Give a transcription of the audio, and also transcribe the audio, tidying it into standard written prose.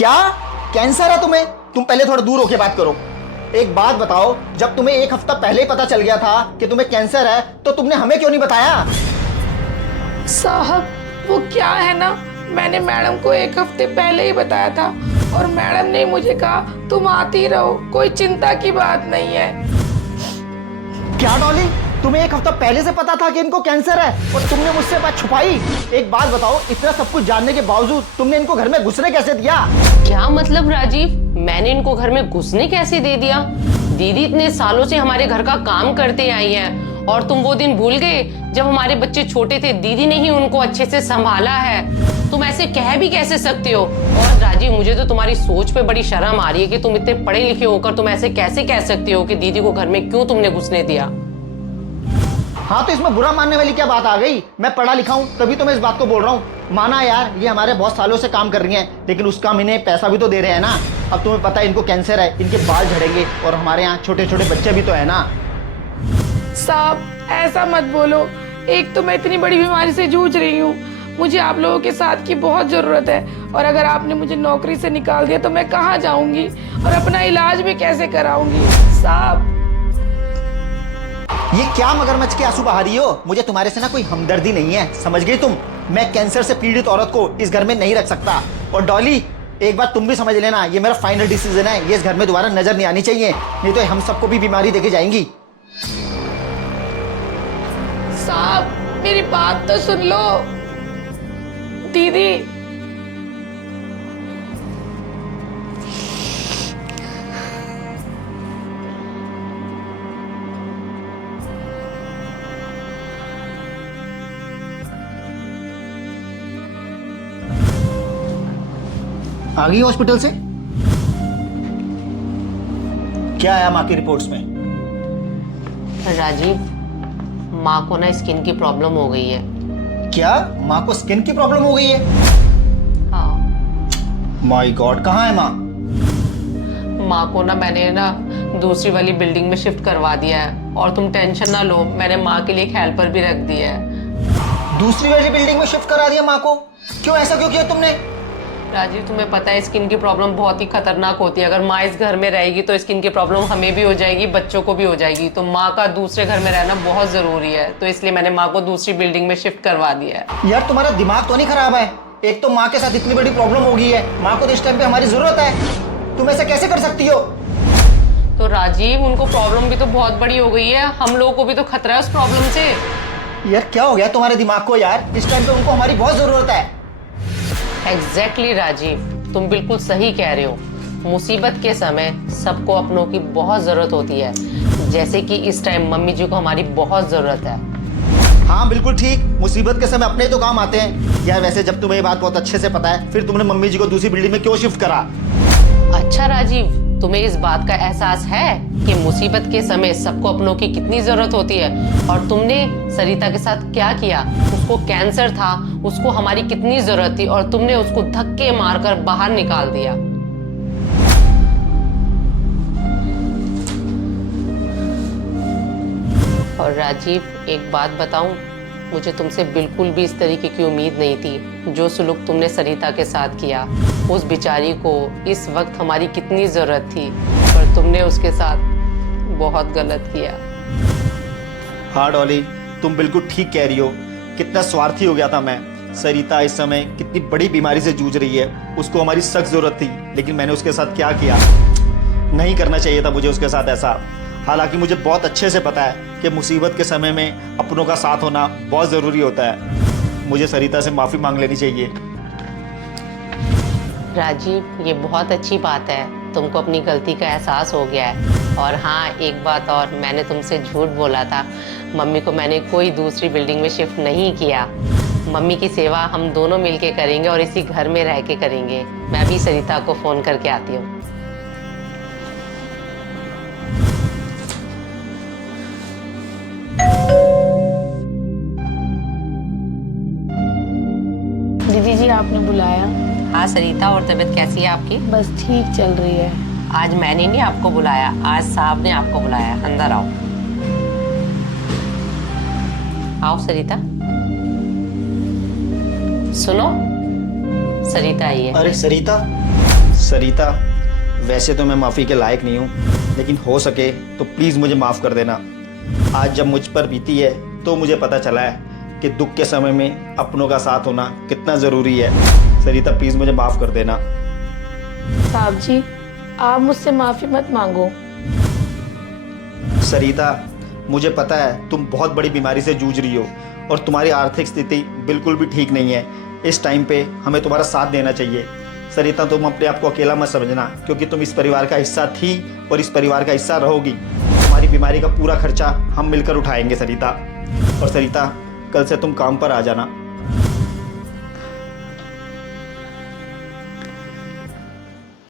क्या कैंसर है तुम्हें? तुम पहले थोड़ा दूर होके बात करो। एक बात बताओ, जब तुम्हें एक हफ्ता पहले ही पता चल गया था कि तुम्हें कैंसर है तो तुमने हमें क्यों नहीं बताया? साहब वो क्या है ना, मैंने मैडम को एक हफ्ते पहले ही बताया था और मैडम ने मुझे कहा तुम आती रहो, कोई चिंता की बात नहीं है। क्या डॉली, तुम्हें एक हफ्ता पहले से पता था कि इनको कैंसर है और तुमने मुझसे बात छुपाई? एक बात बताओ, इतना सब कुछ जानने के बावजूद तुमने इनको घर में घुसने कैसे दिया? क्या मतलब राजीव, मैंने इनको घर में घुसने कैसे दे दिया? दीदी इतने सालों से हमारे घर का काम करते आई हैं और तुम वो दिन भूल गए जब हमारे बच्चे छोटे थे, दीदी ने ही उनको अच्छे से संभाला है। तुम ऐसे कह भी कैसे सकते हो? और राजीव, मुझे तो तुम्हारी सोच पे बड़ी शर्म आ रही है कि तुम इतने पढ़े लिखे होकर तुम ऐसे कैसे कह सकते हो कि दीदी को घर में क्यों तुमने घुसने दिया? हाँ तो इसमें बुरा मानने वाली क्या बात आ गई? मैं पढ़ा लिखा हूँ तभी तो मैं इस बात को बोल रहा हूँ। माना यार, ये हमारे बहुत सालों से काम कर रही हैं, लेकिन उसका हम इन्हें पैसा भी तो दे रहे हैं ना। अब तुम्हें पता है इनको कैंसर है, इनके बाल झड़ेंगे और हमारे यहाँ छोटे छोटे बच्चे भी तो है ना। साहब ऐसा मत बोलो, एक तो मैं इतनी बड़ी बीमारी से जूझ रही हूँ, मुझे आप लोगों के साथ की बहुत जरूरत है और अगर आपने मुझे नौकरी से निकाल दिया तो मैं कहाँ जाऊंगी और अपना इलाज भी कैसे कराऊंगी? साहब ये क्या मगरमच्छ के आंसू बहा रही हो? मुझे तुम्हारे से ना कोई हमदर्दी नहीं है, समझ गई तुम? मैं कैंसर से पीड़ित औरत को इस घर में नहीं रख सकता। और डॉली, एक बात तुम भी समझ लेना, ये मेरा फाइनल डिसीजन है, ये इस घर में दोबारा नजर नहीं आनी चाहिए, नहीं तो हम सबको भी बीमारी देके जाएंगी। साहब मेरी बात तो सुन लो। दीदी आ गई हॉस्पिटल से? क्या आया माँ की रिपोर्ट्स में? राजीव, माँ को ना स्किन की प्रॉब्लम हो गई है। क्या माँ को स्किन की प्रॉब्लम हो गई है? हाँ। माय गॉड, कहाँ है माँ? माँ को ना मैंने ना दूसरी वाली बिल्डिंग में शिफ्ट करवा दिया है और तुम टेंशन ना लो, मैंने माँ के लिए एक हेल्पर भी रख दिया है। दूसरी वाली बिल्डिंग में शिफ्ट करा दिया माँ को? क्यों, ऐसा क्यों किया तुमने? राजीव, तुम्हें पता है स्किन की प्रॉब्लम बहुत ही खतरनाक होती है। अगर माँ इस घर में रहेगी तो स्किन की प्रॉब्लम हमें भी हो जाएगी, बच्चों को भी हो जाएगी। तो माँ का दूसरे घर में रहना बहुत जरूरी है, तो इसलिए मैंने माँ को दूसरी बिल्डिंग में शिफ्ट करवा दिया है। यार तुम्हारा दिमाग तो नहीं खराब है? एक तो माँ के साथ इतनी बड़ी प्रॉब्लम हो गई है, माँ को तो इस टाइम पे हमारी जरूरत है, तुम ऐसा कैसे कर सकती हो? तो राजीव, उनको प्रॉब्लम भी तो बहुत बड़ी हो गई है, हम लोगों को भी तो खतरा है उस प्रॉब्लम से। यार क्या हो गया तुम्हारे दिमाग को यार? इस टाइम पे उनको हमारी बहुत जरूरत है। एग्जैक्टली राजीव, तुम बिल्कुल सही कह रहे हो। मुसीबत के समय सबको अपनों की बहुत जरूरत होती है, जैसे कि इस टाइम मम्मी जी को हमारी बहुत जरूरत है। हाँ बिल्कुल ठीक, मुसीबत के समय अपने ही तो काम आते हैं। यार वैसे जब तुम्हें ये बात बहुत अच्छे से पता है, फिर तुमने मम्मी जी को दूसरी बिल्डिंग में क्यों शिफ्ट करा? अच्छा राजीव, तुम्हें इस बात का एहसास है कि मुसीबत के समय सबको अपनों की कितनी जरूरत होती है? और तुमने सरिता के साथ क्या किया? उसको कैंसर था, उसको हमारी कितनी जरूरत थी और तुमने उसको धक्के मारकर बाहर निकाल दिया। और राजीव, एक बात बताऊं, मुझे तुमसे बिल्कुल भी इस तरीके की उम्मीद नहीं थी। जो सुलूक तुमने सरिता के साथ किया, उस बेचारी को इस वक्त हमारी कितनी जरूरत थी, पर तुमने उसके साथ बहुत गलत किया। हाँ डॉली, तुम बिल्कुल ठीक कह रही हो, कितना स्वार्थी हो गया था मैं। सरिता इस समय कितनी बड़ी बीमारी से जूझ रही है, उसको हमारी सख्त जरूरत थी, लेकिन मैंने उसके साथ क्या किया? नहीं करना चाहिए था मुझे उसके साथ ऐसा। हालांकि मुझे बहुत अच्छे से पता है कि मुसीबत के समय में अपनों का साथ होना बहुत ज़रूरी होता है। मुझे सरिता से माफ़ी मांग लेनी चाहिए। राजीव, ये बहुत अच्छी बात है, तुमको अपनी गलती का एहसास हो गया है। और हाँ, एक बात और, मैंने तुमसे झूठ बोला था। मम्मी को मैंने कोई दूसरी बिल्डिंग में शिफ्ट नहीं किया। मम्मी की सेवा हम दोनों मिलके करेंगे और इसी घर में रह के करेंगे। मैं भी सरिता को फ़ोन करके आती हूँ। दीदी जी आपने बुलाया? हाँ सरिता, और तबीयत कैसी है आपकी? बस ठीक चल रही है। आज मैंने नहीं आपको बुलाया, आज साहब ने आपको बुलाया। अंदर आओ। आओ सरिता। सुनो, सरिता आई है। अरे सरिता, सरिता, वैसे तो मैं माफ़ी के लायक नहीं हूँ, लेकिन हो सके तो प्लीज़ मुझे माफ़ कर देना। आज जब मुझ पर बीती है तो मुझे पता चला है कि दुख के समय में अपनों का साथ होना कितना ज़रूरी है। सरिता प्लीज़ मुझे माफ़ कर देना। साहब जी, आप मुझसे माफ़ी मत मांगो। सरिता, मुझे पता है तुम बहुत बड़ी बीमारी से जूझ रही हो और तुम्हारी आर्थिक स्थिति बिल्कुल भी ठीक नहीं है। इस टाइम पे हमें तुम्हारा साथ देना चाहिए। सरिता, तुम अपने आप को अकेला मत समझना, क्योंकि तुम इस परिवार का हिस्सा थी और इस परिवार का हिस्सा रहोगी। तुम्हारी बीमारी का पूरा खर्चा हम मिलकर उठाएंगे सरिता। और सरिता, कल से तुम काम पर आ जाना।